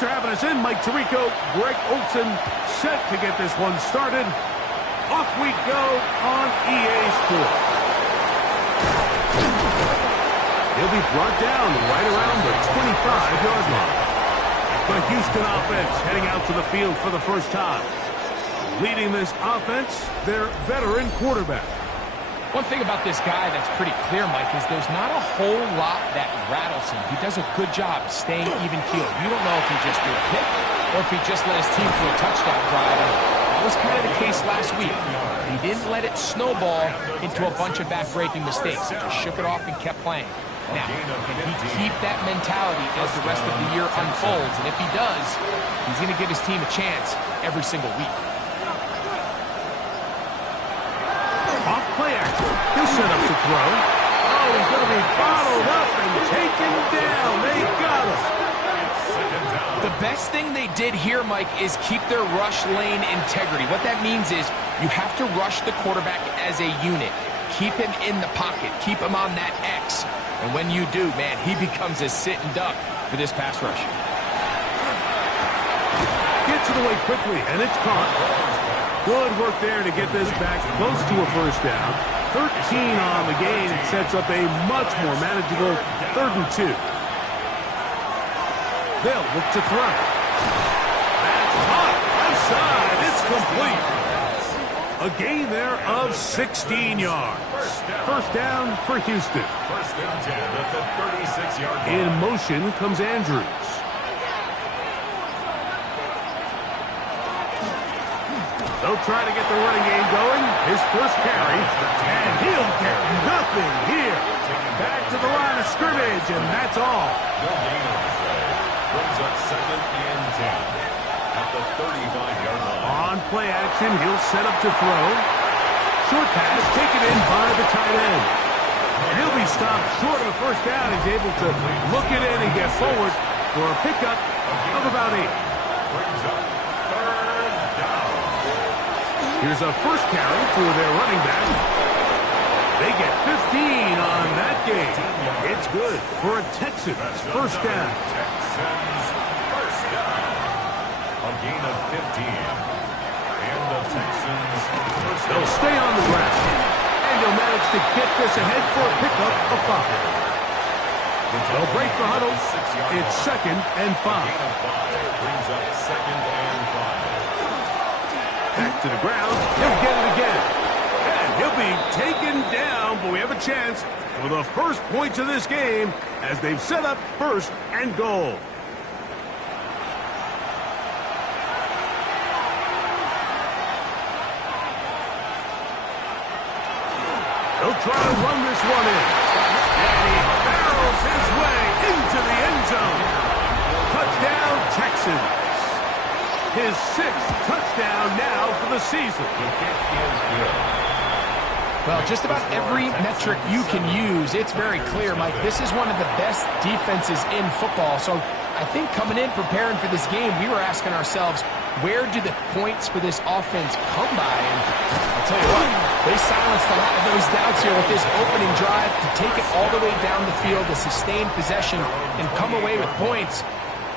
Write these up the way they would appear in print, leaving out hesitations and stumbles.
Thanks for having us in, Mike Tirico. Greg Olson set to get this one started. Off we go on EA Sports. He'll be brought down right around the 25-yard line. The Houston offense heading out to the field for the first time. Leading this offense, their veteran quarterback. One thing about this guy that's pretty clear, Mike, is there's not a whole lot that rattles him. He does a good job staying even-keeled. You don't know if he just threw a pick or if he just let his team through a touchdown drive. And that was kind of the case last week. He didn't let it snowball into a bunch of back-breaking mistakes. He just shook it off and kept playing. Now, can he keep that mentality as the rest of the year unfolds? And if he does, he's going to give his team a chance every single week. Off play action. He'll set up to throw. Oh, he's going to be bottled up and taken down. They got him. The best thing they did here, Mike, is keep their rush lane integrity. What that means is you have to rush the quarterback as a unit. Keep him in the pocket. Keep him on that X. And when you do, man, he becomes a sit and duck for this pass rush. Gets it away quickly, and it's caught. Good work there to get this back close to a first down. 13 on the game. It sets up a much more manageable 3rd and 2. They'll look to throw. That's hot. Left side. It's complete. A gain there of 16 yards. First down for Houston. First and 10 at the 36-yard line. In motion comes Andrews. They'll try to get the running game going. His first carry, and he'll get nothing here. Back to the line of scrimmage, and that's all. No gain on the play. Brings up 2nd and 10 at the 35-yard line. On play action, he'll set up to throw. Short pass taken in by the tight end. He'll be stopped short of the first down. He's able to look it in and get forward for a pickup of about 8. Brings up 3rd down. Here's a first carry for their running back. They get 15 on that game. It's good for a Texans first down. Texans first down. A gain of 15. And the Texans first down. They'll stay on the ground. And they'll manage to get this ahead for a pickup of 5. They'll break the huddle. It's 2nd and 5. Gain of 5 brings up 2nd and 5. Back to the ground. He'll get it again. And he'll be taken down, but we have a chance for the first points of this game as they've set up 1st and goal. They'll try to run this one in. And he barrels his way into the end zone. Touchdown, Texans. His 6th touchdown now for the season. Well, just about every metric you can use, it's very clear, Mike. This is one of the best defenses in football. So I think coming in, preparing for this game, we were asking ourselves, where do the points for this offense come by? And I'll tell you what, they silenced a lot of those doubts here with this opening drive to take it all the way down the field, to sustain possession, and come away with points.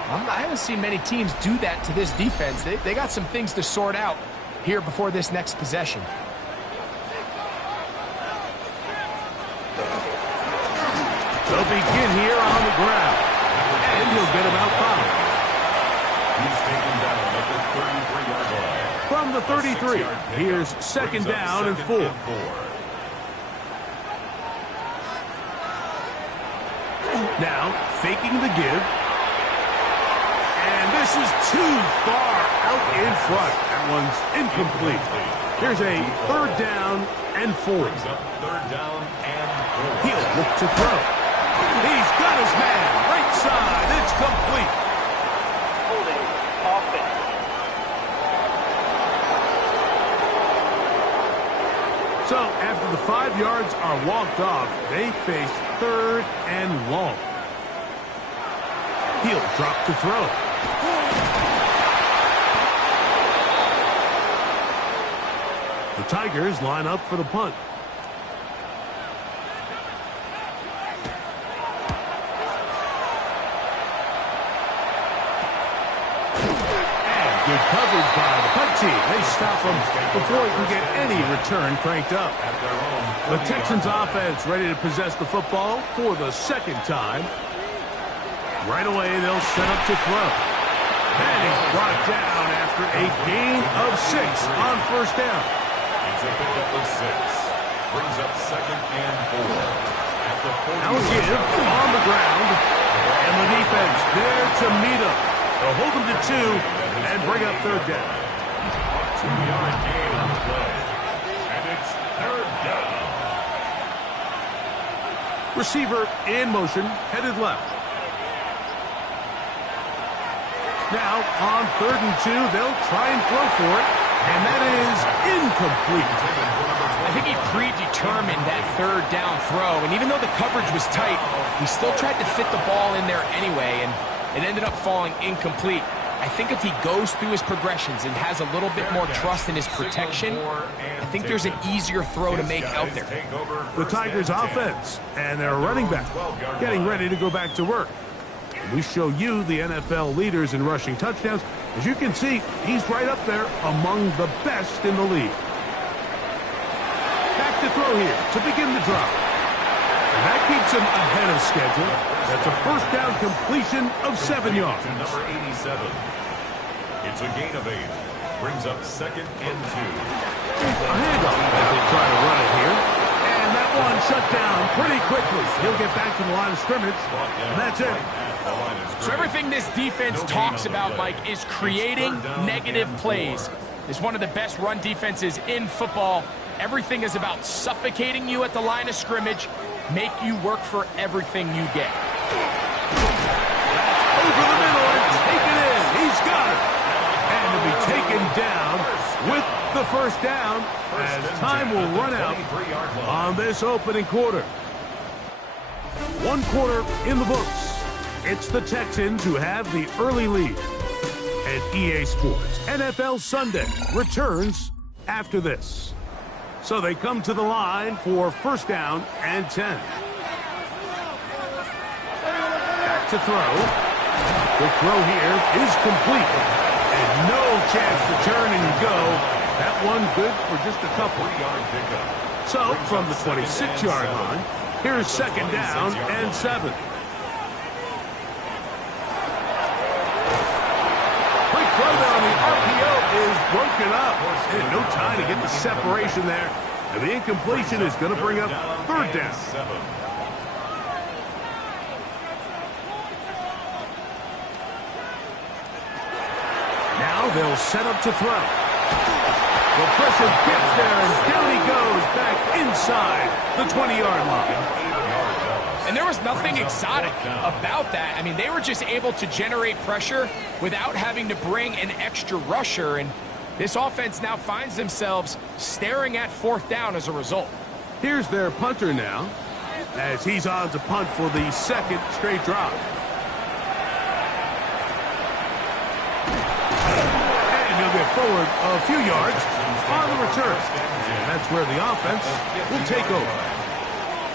I haven't seen many teams do that to this defense. They got some things to sort out here before this next possession. They'll begin here on the ground. And he'll get about 5. He's taken down at the 33-yard line. From the 33, here's 2nd down and 4. Now, faking the give. And this is too far out in front. That one's incomplete. Here's a 3rd down and 4. Brings up 3rd down and 4. He'll look to throw. He's got his man. Right side. It's complete. Holding offense. So after the 5 yards are walked off, they face 3rd and long. He'll drop to throw. The Tigers line up for the punt. Good coverage by the punt team. They stop him before he can get any return cranked up. The Texans offense ready to possess the football for the second time. Right away, they'll set up to throw. And he's brought down after a gain of 6 on first down. It's a pickup of 6. Brings up 2nd and 4. At the 40. Now a give on the ground. And the defense there to meet him. They'll hold him to 2 and bring up third down. 2-yard gain on the play. And it's third down. Receiver in motion, headed left. Now on 3rd and 2, they'll try and throw for it. And that is incomplete. I think he predetermined that third down throw, and even though the coverage was tight, he still tried to fit the ball in there anyway, and it ended up falling incomplete. I think if he goes through his progressions and has a little bit more trust in his protection, I think there's an easier throw to make out there. The Tigers offense and their running back getting ready to go back to work. And we show you the NFL leaders in rushing touchdowns. As you can see, he's right up there among the best in the league. Back to throw here to begin the drive. And that keeps him ahead of schedule. That's a first down completion of 7 yards. Number 87. It's a gain of 8. Brings up 2nd and 2. A handoff as they try to run it here. And that one shut down pretty quickly. He'll get back to the line of scrimmage. And that's it. So everything this defense talks about, Mike, is creating negative plays. It's one of the best run defenses in football. Everything is about suffocating you at the line of scrimmage, make you work for everything you get. Over the middle and take it in. He's got it. And to be taken down with the first down as time will run out on this opening quarter. 1 quarter in the books. It's the Texans who have the early lead. And EA Sports NFL Sunday returns after this. So they come to the line for first down and 10. Back to throw. The throw here is complete. And no chance to turn and go. That one good for just a couple. So from the 26-yard line, here's second down and 7. Throw down, the RPO is broken up. And no time to get the separation there. And the incompletion is going to bring up third down. Now they'll set up to throw. The pressure gets there, and down he goes back inside the 20-yard line. And there was nothing exotic about that. I mean, they were just able to generate pressure without having to bring an extra rusher. And this offense now finds themselves staring at fourth down as a result. Here's their punter now, as he's on to punt for the second straight drive. And he'll get forward a few yards on the return. And that's where the offense will take over.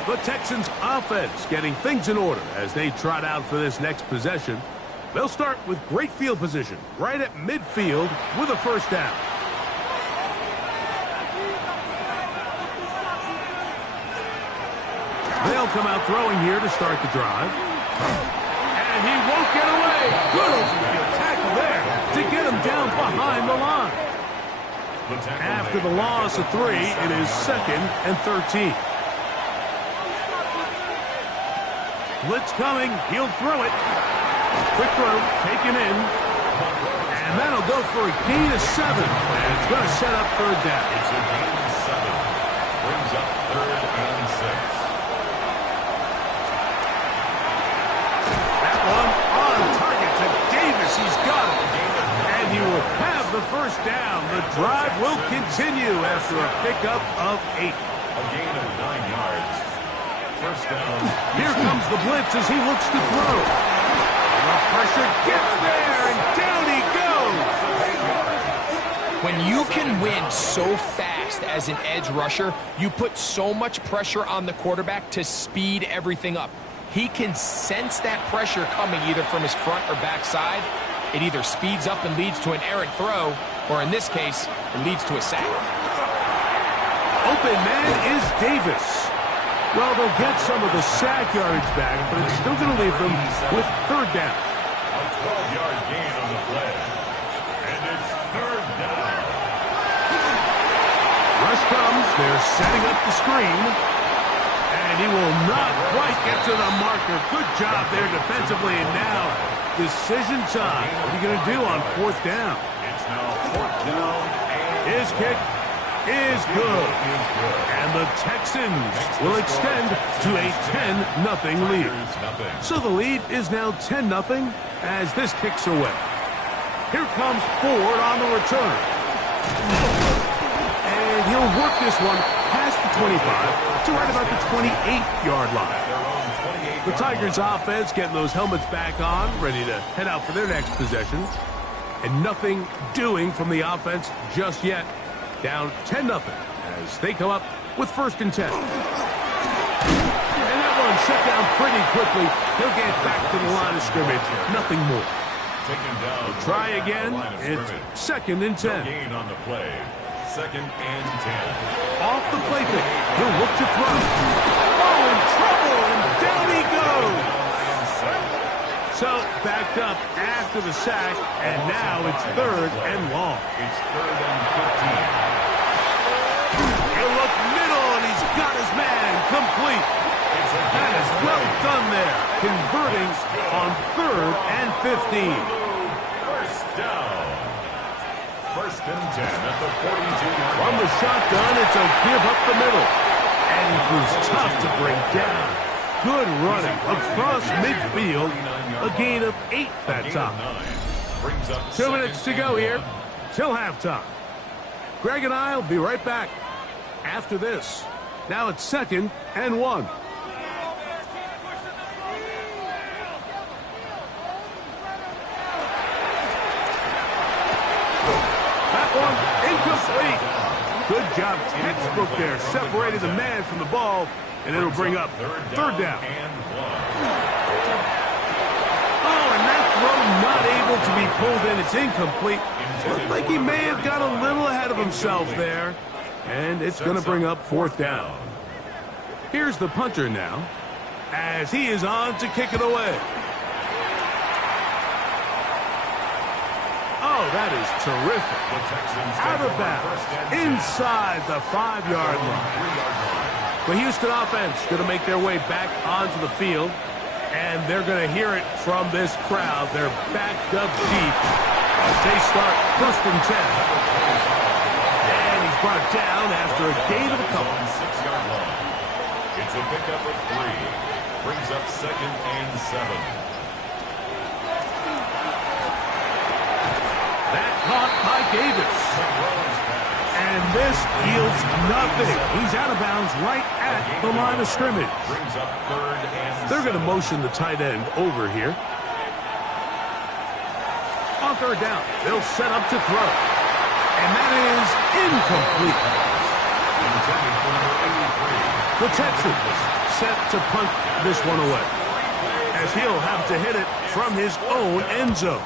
The Texans offense getting things in order as they trot out for this next possession. They'll start with great field position right at midfield with a first down. They'll come out throwing here to start the drive. And he won't get away. Good open tackle there to get him down behind the line. After the loss of 3, it is 2nd and 13. Blitz coming. He'll throw it. Quick throw. Taken in. And that'll go for a gain of 7. And it's going to set up third down. It's a gain of 7. Brings up 3rd and 6. That one on target to Davis. He's got it. And he will have the first down. The drive will continue after a pickup of 8. A gain of 9 yards. First down. Here comes the blitz as he looks to throw. The pressure gets there, and down he goes. When you can win so fast as an edge rusher, you put so much pressure on the quarterback to speed everything up. He can sense that pressure coming either from his front or back side, it either speeds up and leads to an errant throw, or in this case, it leads to a sack. Open man is Davis. Well, they'll get some of the sack yardage back, but it's still going to leave them with third down. A 12-yard gain on the play. And it's third down. Rush comes. They're setting up the screen. And he will not quite get to the marker. Good job there defensively. And now, decision time. What are you going to do on fourth down? It's now fourth down. His kick is good. And the Texans will extend to a 10-0 lead. So the lead is now 10-0 as this kicks away. Here comes Ford on the return. And he'll work this one past the 25 to right about the 28-yard line. The Tigers offense getting those helmets back on, ready to head out for their next possession. And nothing doing from the offense just yet. Down 10-0 as they come up with first and 10. And that one shut down pretty quickly. He'll get back to the line of scrimmage. Nothing more. They'll try again. It's second and 10. Gain on the play. Second and 10. Off the play fake. He'll look to throw. Oh, in trouble, and down he goes. So, backed up after the sack, and now it's third and long. It's third and 15. He'll look middle, and he's got his man complete. That is well done there, converting on third and 15. First down. First and 10 at the 42-yard line. From the shotgun, it's a give up the middle. And he proves tough to bring down. Good running across midfield. A gain of 8 that time. 2 minutes to go here till halftime. Greg and I will be right back after this. Now it's second and 1. That one incomplete. Good job, textbook there. Separated the man from the ball, and it'll bring up third down. Not able to be pulled in. It's incomplete. Looked like he may have got a little ahead of himself there. And it's going to bring up fourth down. Here's the punter now as he is on to kick it away. Oh, that is terrific. Out of bounds. Inside the 5-yard line. The Houston offense going to make their way back onto the field. And they're going to hear it from this crowd. They're backed up deep as they start first and 10. And he's brought down after a gain of a couple. 6-yard line. It's a pickup of 3. Brings up second and 7. That caught by Davis. And this yields nothing. He's out of bounds right at the line of scrimmage. Brings up third and They're going to motion the tight end over here. On third down, they'll set up to throw. And that is incomplete. The Texans set to punt this one away, as he'll have to hit it from his own end zone.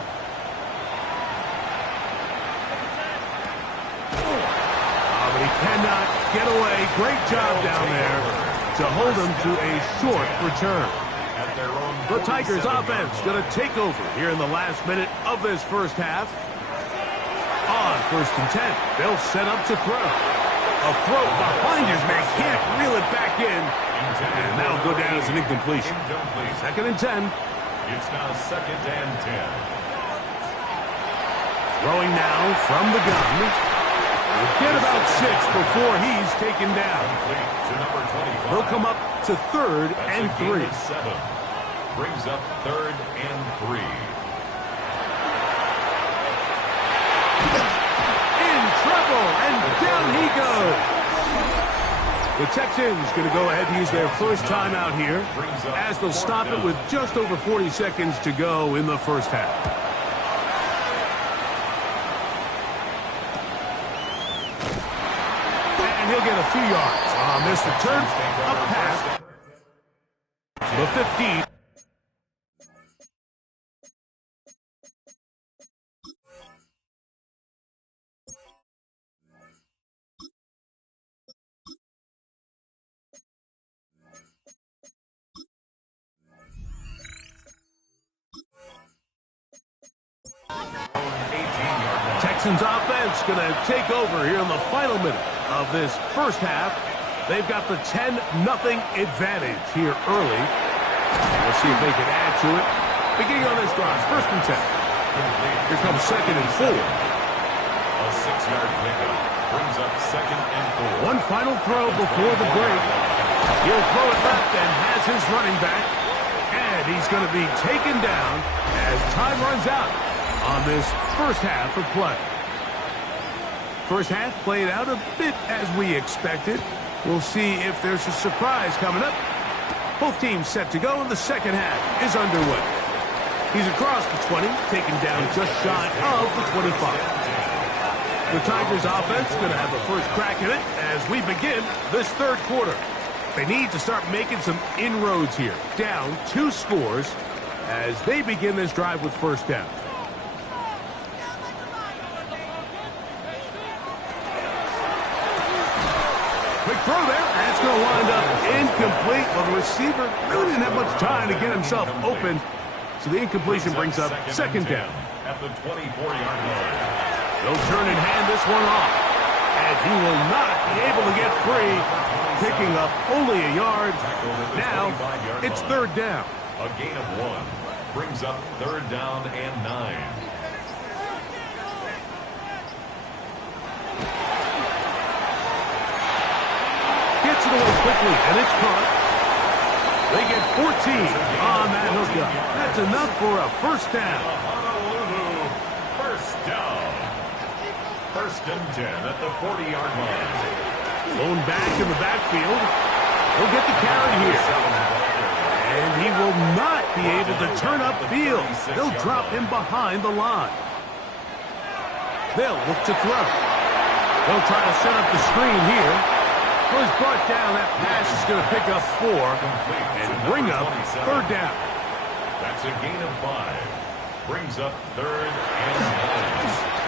But he cannot get away. Great job down there to hold him to a short return. The Tigers offense going to take over here in the last minute of this first half. On first and 10, they'll set up to throw. A throw behind his man, can't reel it back in. And that'll go down as an incompletion. Second and 10. It's now second and 10. Throwing now from the gun. We'll get about 6 before he's taken down. He'll come up to third and 3. Brings up third and 3. In trouble, and down he goes. The Texans going to go ahead and use their first timeout here as they'll stop it with just over 40 seconds to go in the first half. And he'll get a few yards on this return, up past the 15. Texans offense going to take over here in the final minute of this first half. They've got the 10-0 advantage here early. Let's see if they can add to it. Beginning on this drive, 1st and 10. Here comes 2nd and 4. A 6-yard pickup brings up 2nd and 4. One final throw before the break. He'll throw it left and has his running back. And he's going to be taken down as time runs out on this first half of play. First half played out a bit as we expected. We'll see if there's a surprise coming up. Both teams set to go, and the second half is underway. He's across the 20, taken down just shy of the 25. The Tigers offense going to have the first crack at it as we begin this third quarter. They need to start making some inroads here. Down 2 scores as they begin this drive with first down. Quick throw there. That's going to wind up incomplete. Well, the receiver really didn't have much time to get himself open. So the incompletion brings up 2nd down. At the 24-yard line. They'll turn and hand this one off. And he will not be able to get free, picking up only a yard. Now it's 3rd down. A gain of 1 brings up 3rd down and 9. Gets it away quickly, and it's caught. They get 14 on that hookup. That's enough for a first down. Honolulu, first down. 1st and 10 at the 40-yard line. Lone back in the backfield. He'll get the carry here. And he will not be able to turn upfield. They'll drop him behind the line. They'll look to throw. They'll try to set up the screen here. Was brought down. That pass is going to pick up 4 and bring up 3rd down. That's a gain of 5. Brings up 3rd and 9.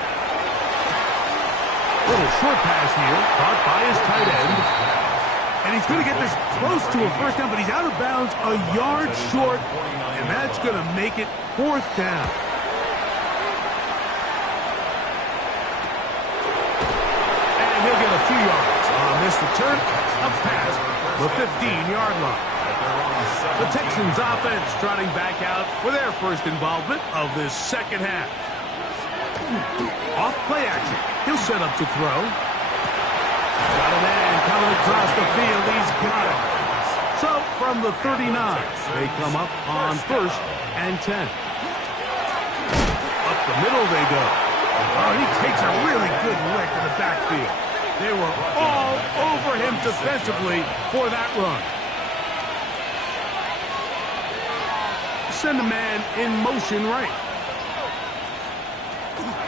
Little short pass here, caught by his tight end. And he's going to get this close to a first down, but he's out of bounds a yard short, and that's going to make it 4th down. And he'll get a few yards on this return, up past the 15-yard line. The Texans offense trotting back out for their first involvement of this second half. Off play action. He'll set up to throw. Got a man coming across the field. He's got it. So from the 39, they come up on 1st and 10. Up the middle they go. Oh, he takes a really good lick in the backfield. They were all over him defensively for that run. Send a man in motion right.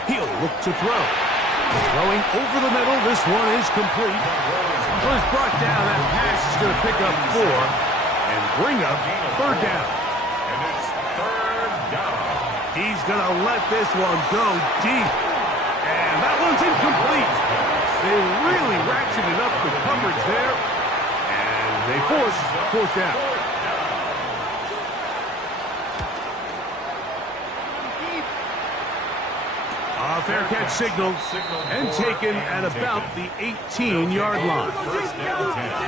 He'll look to throw. Throwing over the middle. This one is complete. Was brought down. That pass is going to pick up 4 and bring up 3rd down. And it's 3rd down. He's going to let this one go deep. And that one's incomplete. They really ratcheted up the coverage there. And they force 4th down. Fair catch signal and taken at about the 18-yard line.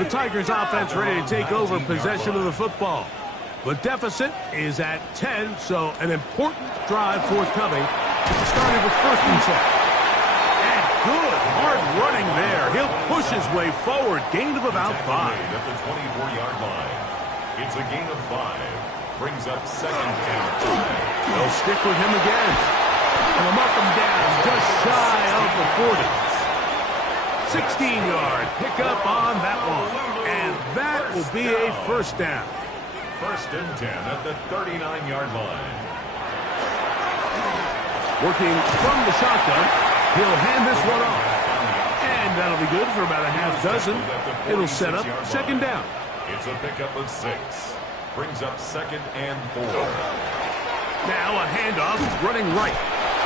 The Tigers offense ready to take over possession of the football. The deficit is at 10, so an important drive forthcoming. Started with 1st and 10. And good hard running there. He'll push his way forward. Gain of about 5. At the 24-yard line. It's a gain of 5. Brings up 2nd and 5. They'll stick with him again. And they'll mark him down just shy of the 40. 16-yard pickup on that one. And that will be a first down. 1st and 10 at the 39-yard line. Working from the shotgun, he'll hand this one off. And that'll be good for about a half dozen. It'll set up 2nd down. It's a pickup of 6. Brings up 2nd and 4. Now a handoff running right.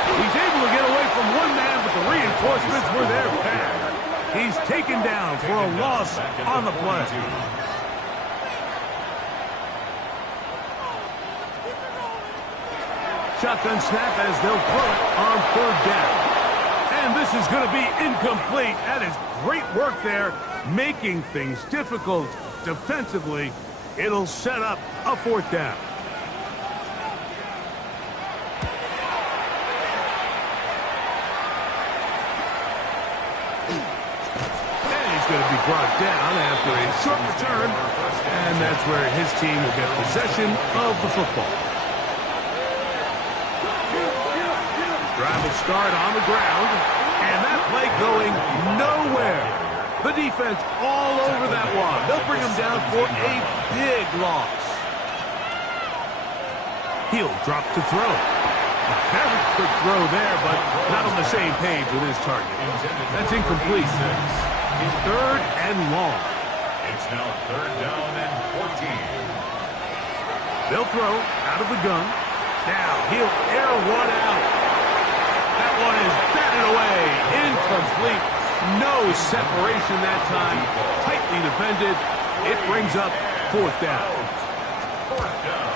He's able to get away from one man, but the reinforcements were there fast. He's taken down for a loss on the play. Shotgun snap as they'll throw it on 3rd down. And this is going to be incomplete. That is great work there, making things difficult defensively. It'll set up a fourth down. And he's going to be brought down after a short return. And that's where his team will get possession of the football. Drive will start on the ground. And that play going nowhere. The defense all over that one. They'll bring him down for a big loss. He'll drop to throw. A very quick throw there, but not on the same page with his target. That's incomplete. Third and long. It's now third down and 14. They'll throw out of the gun. Now he'll air one out. That one is batted away. Incomplete. No separation that time. Tightly defended. It brings up fourth down. Fourth down.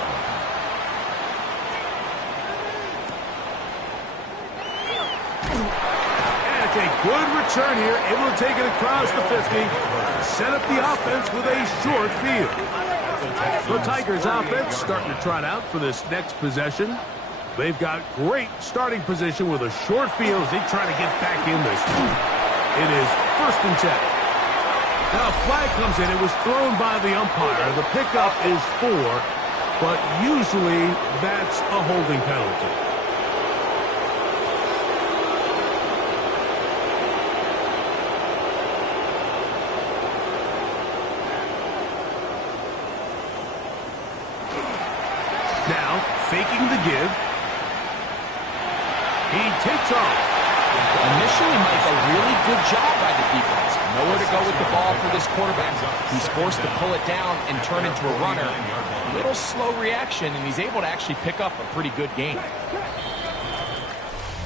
And it's a good return here. Able to take it across the 50. Set up the offense with a short field. The Tigers offense starting to trot out for this next possession. They've got great starting position with a short field as they try to get back in this one. It is first and 10. Now a flag comes in. It was thrown by the umpire. The pickup is 4, but usually that's a holding penalty. Now faking the give. He takes off. Initially, Mike, a really good job by the defense. Nowhere to go with the ball for this quarterback. He's forced to pull it down and turn into a runner. Little slow reaction, and he's able to actually pick up a pretty good game.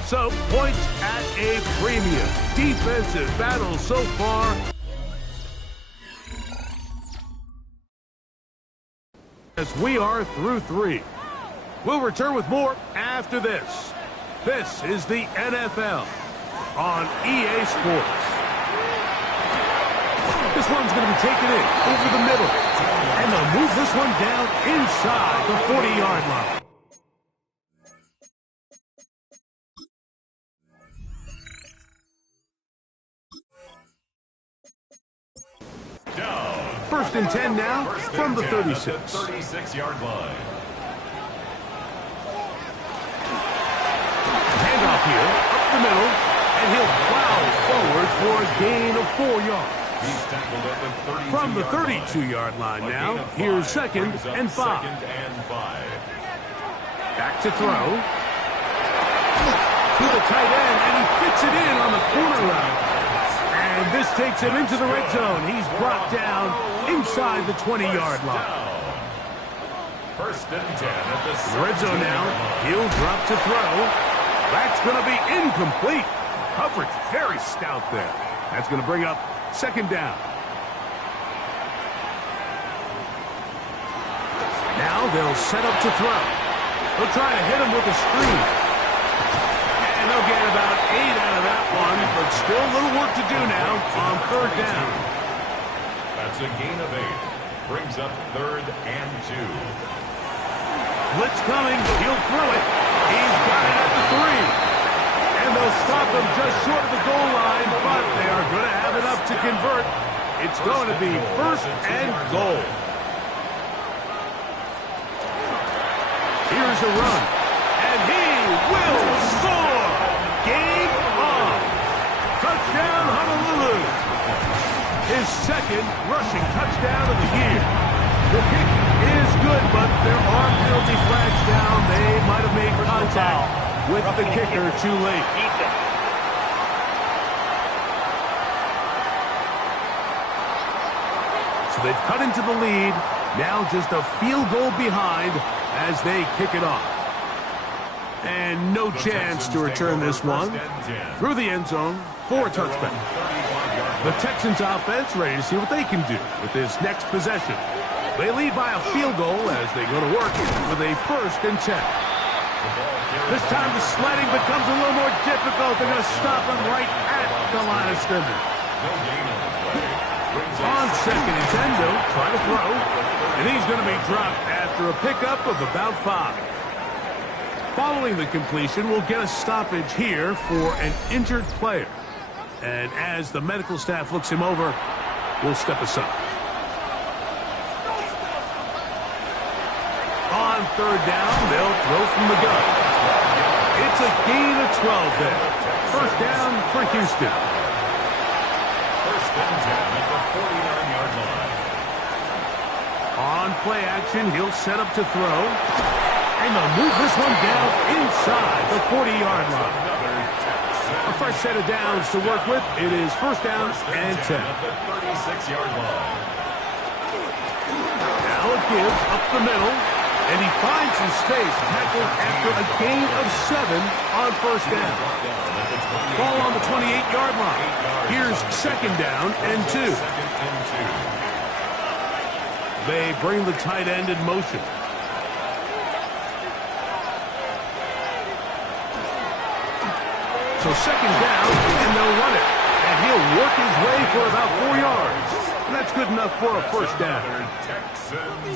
So, points at a premium. Defensive battle so far. As we are through 3. We'll return with more after this. This is the NFL on EA Sports. This one's going to be taken in over the middle. And they'll move this one down inside the 40-yard line. Down. First and 10 now from the 36. 36-yard line. Handoff here, up the middle, and he'll plow forward for a gain of 4 yards. He's tackled at the 32-yard From the line. 32-yard line A now, gain of 5 here's second brings up and 5. Second and 5. Back to throw. To the tight end, and he fits it in on the corner route. And this takes him into the red zone. He's brought down inside the 20-yard line. First and 10 at the Red zone now. He'll drop to throw. That's going to be incomplete. Coverage very stout there. That's going to bring up second down. Now they'll set up to throw. They'll try to hit him with a screen. And they'll get about 8 out of that one, but still a little work to do now on third down. That's a gain of 8. Brings up third and 2. Blitz coming. He'll throw it. He's got it at the 3. And they'll stop him just short of the goal line, but they are going to have enough to convert. It's going to be first and goal. Here's a run. And he will score. Game on. Touchdown, Honolulu. His second rushing touchdown of the year. The kick is good, but there are penalty flags down. They might have made contact with the kicker too late. So they've cut into the lead. Now just a field goal behind as they kick it off. And no chance to return this one through the end zone for a touchback. The Texans offense ready to see what they can do with this next possession. They lead by a field goal as they go to work with a first and 10. This time the sledding becomes a little more difficult. They're going to stop him right at the line of scrimmage. On second and 10, they'll try to throw. And he's going to be dropped after a pickup of about 5. Following the completion, we'll get a stoppage here for an injured player. And as the medical staff looks him over, we'll step aside. On third down, they'll throw from the gun. It's a gain of 12 there. First down for Houston. First and 10 at the 49-yard line. On play action, he'll set up to throw. And they'll move this one down inside the 40-yard line. A fresh set of downs to work with. It is first down and 10. At the 36-yard line. Now a give up the middle. And he finds his space tackled after a gain of 7 on first down. Ball on the 28-yard line. Here's second down and 2. They bring the tight end in motion. So second down, and they'll run it. And he'll work his way for about 4 yards. And that's good enough for a first down.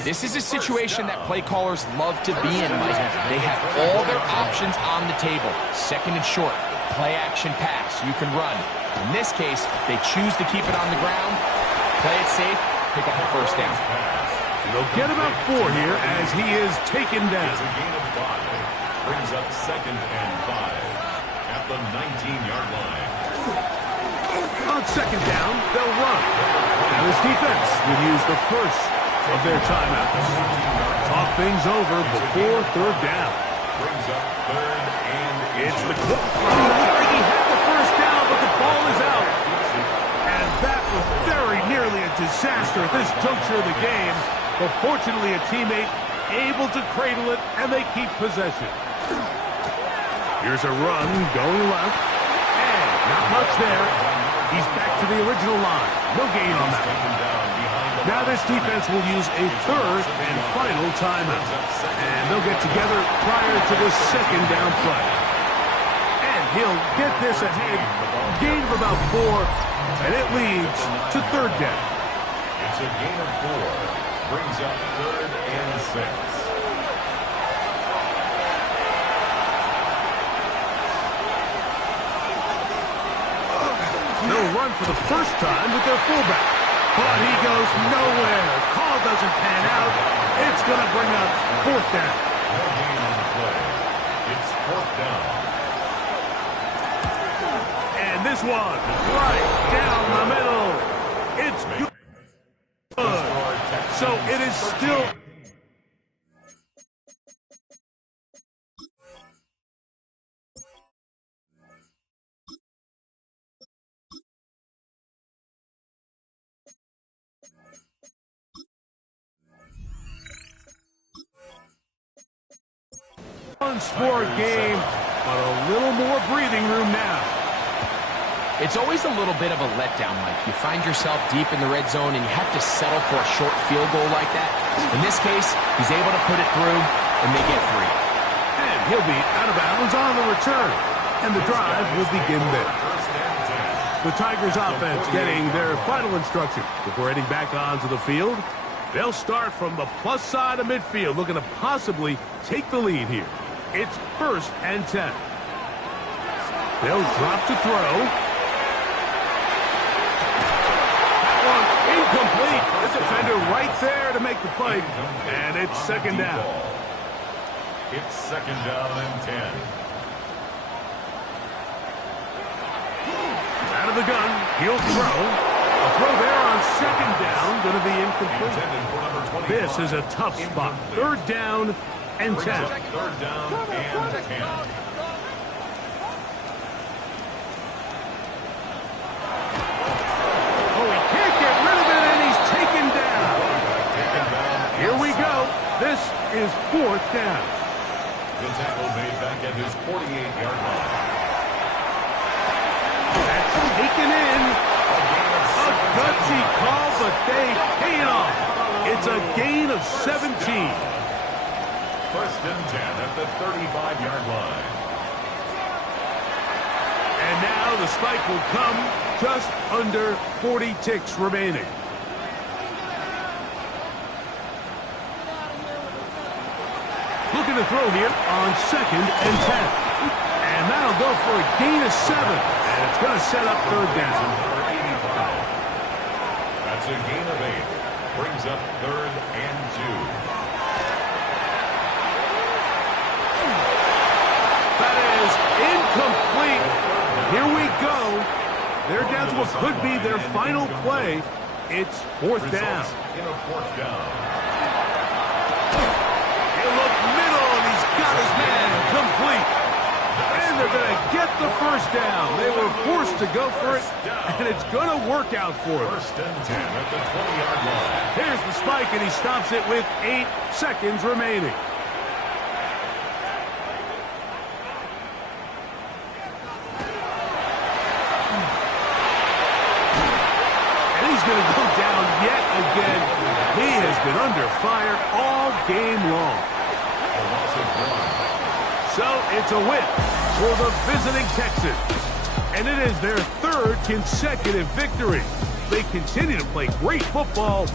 This is a situation that play callers love to be in, Mike. They have all their options on the table. Second and short, play action pass, you can run. In this case, they choose to keep it on the ground, play it safe, pick up the first down. And they'll get about 4 here as he is taken down. It's a gain of 5. Brings up second and 5 at the 19-yard line. On second down, they'll run. Now this defense will use the first of their timeouts. Talk things over before third down. Brings up third and It's the quick. He had the first down, but the ball is out. And that was very nearly a disaster at this juncture of the game. But fortunately, a teammate able to cradle it, and they keep possession. Here's a run going left. And not much there. He's back to the original line. No gain on that. Now this defense will use a third and final timeout. And they'll get together prior to this second down play. And he'll get this ahead. Gain of about 4. And it leads to third down. it's a gain of 4. Brings up third and 6. They'll run for the first time with their fullback. But he goes nowhere. Call doesn't pan out. It's going to bring up fourth down. No gain on the play. It's fourth down. And this one right down the middle. It's good. So it is still... One-score game, but a little more breathing room now. It's always a little bit of a letdown, Mike. You find yourself deep in the red zone and you have to settle for a short field goal like that. In this case, he's able to put it through, and they get 3. And he'll be out of bounds on the return. And the drive will begin there. The Tigers offense getting their final instruction before heading back onto the field. They'll start from the plus side of midfield, looking to possibly take the lead here. It's first and 10. They'll drop to throw. That one incomplete. The defender right there to make the play. And it's second down. It's second down and 10. Out of the gun, he'll throw. A throw there on second down, going to be incomplete. This is a tough spot. Third down and 10. Third down and 10. Oh, he can't get rid of it, and he's taken down. Here we go. This is fourth down. The tackle made back at his 48-yard line. That's taken in. A gutsy call, but they pay it off. It's a gain of 17. First and 10 at the 35-yard line. And now the spike will come just under 40 ticks remaining. Looking to throw here on 2nd and 10. And that'll go for a gain of 7. And it's going to set up 3rd down. That's a gain of 8. Brings up 3rd and 2. That is incomplete. Here we go. They're down to what could be their final play. It's 4th down. In a 4th down. He'll look middle, and he's got his man complete. And they're going to get the 1st down. They were forced to go for it, and it's going to work out for them. First and 10 at the 20-yard line. Here's the spike, and he stops it with 8 seconds remaining. Going to go down yet again. He has been under fire all game long. A loss of 1. So it's a win for the visiting Texans. And it is their 3rd consecutive victory. They continue to play great football